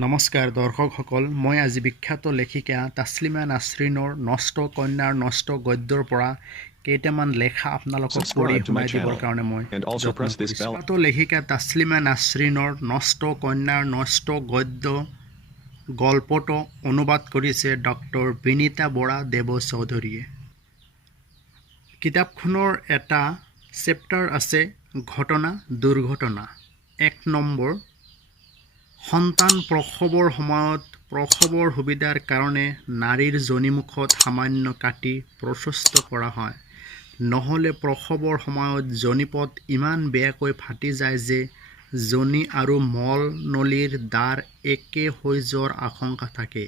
নমস্কাৰ দৰ্শকসকল, মই আজি বিখ্যাত লেখিকা তাছলিমা নাছৰিনৰ নষ্ট কন্যাৰ নষ্ট গদ্যৰ পৰা কেইটামান লেখা আপোনালোকক পঢ়ি শুনাই দিবৰ কাৰণে মই যত্ন কৰিছোঁ। বিখ্যাত লেখিকা তাছলিমা নাছৰিনৰ নষ্ট কন্যাৰ নষ্ট গদ্য গল্পটো অনুবাদ কৰিছে ডক্টৰ বিনীতা বৰা দেৱ চৌধুৰীয়ে। কিতাপখনৰ এটা চেপ্টাৰ আছে ঘটনা দুৰ্ঘটনা। 1 নম্বৰ, সন্তান প্ৰসৱৰ সময়ত প্ৰসৱৰ সুবিধাৰ কাৰণে নাৰীৰ যোনিমুখত সামান্য কাটি প্ৰশস্ত কৰা হয়, নহ'লে প্ৰসৱৰ সময়ত যোনিপথ ইমান বেয়াকৈ ফাটি যায় যে যোনি আৰু মল নলীৰ দ্বাৰ একে হৈ যোৱাৰ আশংকা থাকে।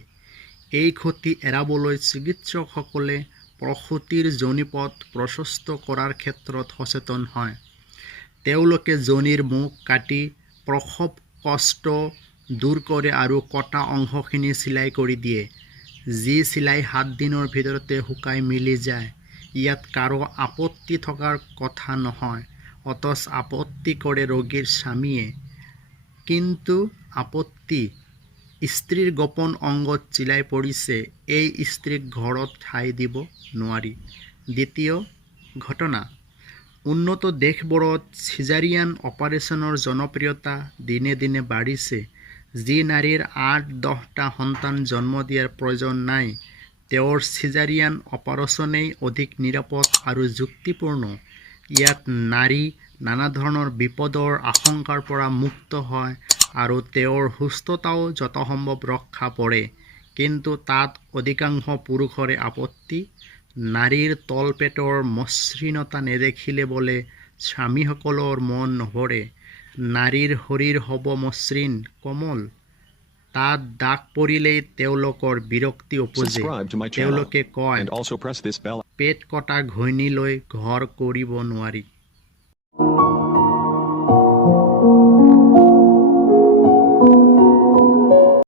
এই ক্ষতি এৰাবলৈ চিকিৎসকসকলে প্ৰসূতিৰ যোনিপথ প্ৰশস্ত কৰাৰ ক্ষেত্ৰত সচেতন হয়। তেওঁলোকে যোনিৰ মুখ কাটি প্ৰসৱ কষ্ট দূৰ কৰে আৰু কটা অংশখিনি চিলাই কৰি দিয়ে, যি চিলাই 7 দিনৰ ভিতৰতে শুকাই মিলি যায়। ইয়াত কাৰো আপত্তি থকাৰ কথা নহয়, অথচ আপত্তি কৰে ৰোগীৰ স্বামীয়ে। কিন্তু আপত্তি, স্ত্ৰীৰ গোপন অংগত চিলাই পৰিছে, এই স্ত্ৰীক ঘৰত ঠাই দিব নোৱাৰি। 2 ঘটনা, উন্নত দেশবোৰত চিজাৰিয়ান অপাৰেশ্যনৰ জনপ্ৰিয়তা দিনে দিনে বাঢ়িছে। যি নাৰীৰ 8-10টা সন্তান জন্ম দিয়াৰ প্ৰয়োজন নাই, তেওঁৰ চিজাৰিয়ান অপাৰেশ্যনেই অধিক নিৰাপদ আৰু যুক্তিপূৰ্ণ। ইয়াত নাৰী নানা ধৰণৰ বিপদৰ আশংকাৰ পৰা মুক্ত হয় আৰু তেওঁৰ সুস্থতাও যথাসম্ভৱ ৰক্ষা পৰে। কিন্তু তাত অধিকাংশ পুৰুষৰে আপত্তি। নাৰীৰ তলপেটৰ মসৃণতা নেদেখিলে বোলে স্বামীসকলৰ মন নভৰে। নাৰীৰ শৰীৰ হ'ব মসৃণ, কোমল। তাত দাগ পৰিলেই তেওঁলোকৰ বিৰক্তি উপজে। তেওঁলোকে কয়, পেট কটা ঘৈণীলৈ ঘৰ কৰিব নোৱাৰি।